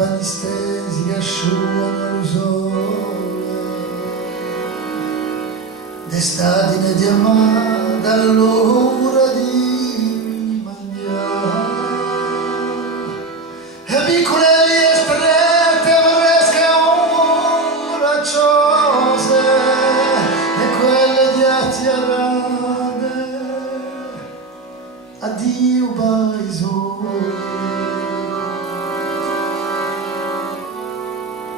bagni stesi che asciugano il sole, d'estate ne chiamata all'ora di mangiare, e piccole vie strette fresche oracciose e quelle di attiarate, addio paesone.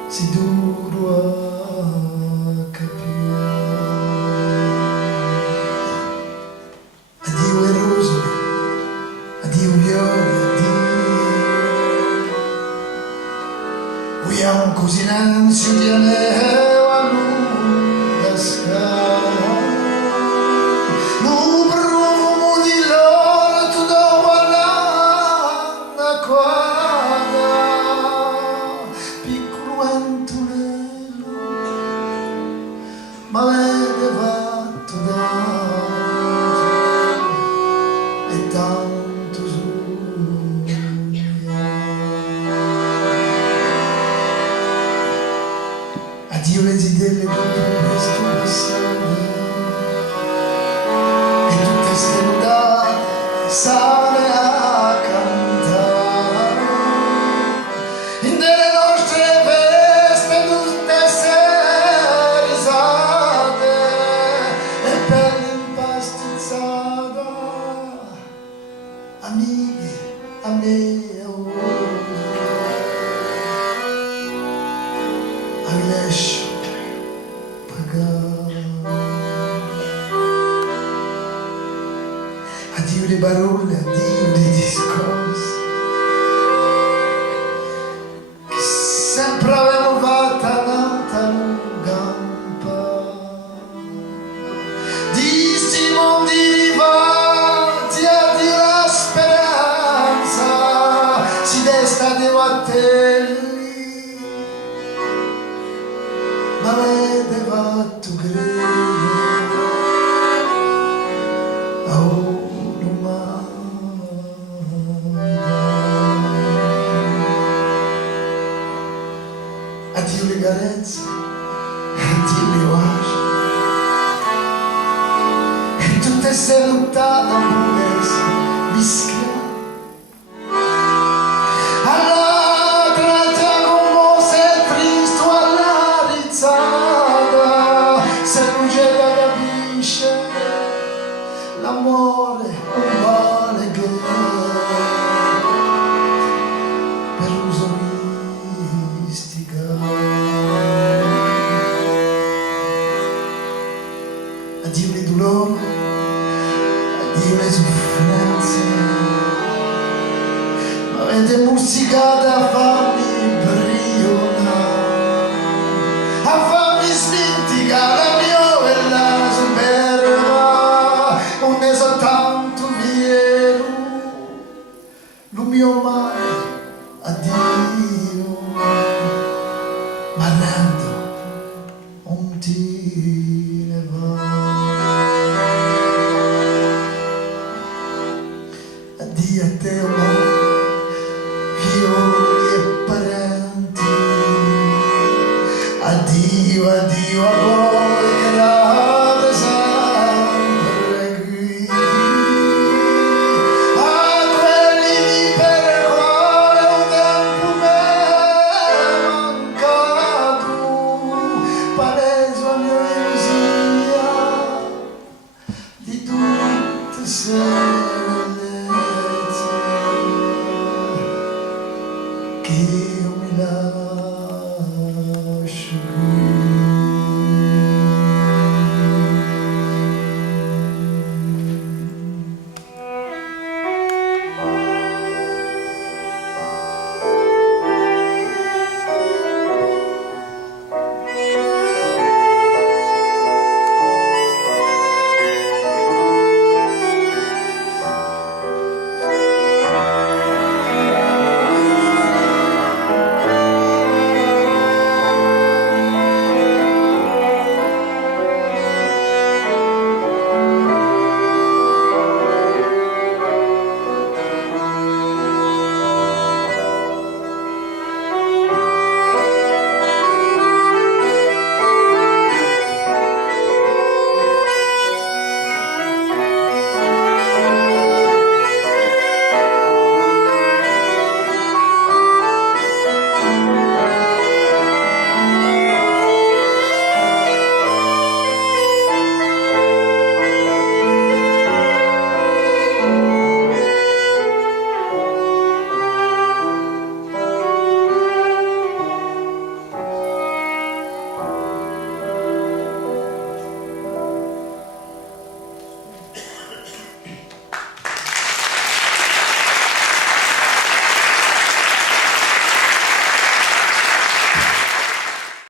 Si duro a capire. Addio le rose, addio violi, addio. Vogliamo così innanzi di anello a lunga scala. Non profumo di loro tutto guardando qua. Ma avete fatto tanto e tanto sognare. Addio le zitelle con questo passato e tutte ste notate sale a cantare in delle nostre feste tutte amiche a me a lascio pagare. Addio le parole, addio le discorsi che sempre avevo fatta tanta lunga di sti mondi state battelli, ma avete fatto credere a un'umanità. Addio le carezze, addio le baci, e tutte ste luttate amorose mischiate. L'amore non vale che per uso mistica. Addio le dolori, addio le sofferenze, ma avete musicata a fare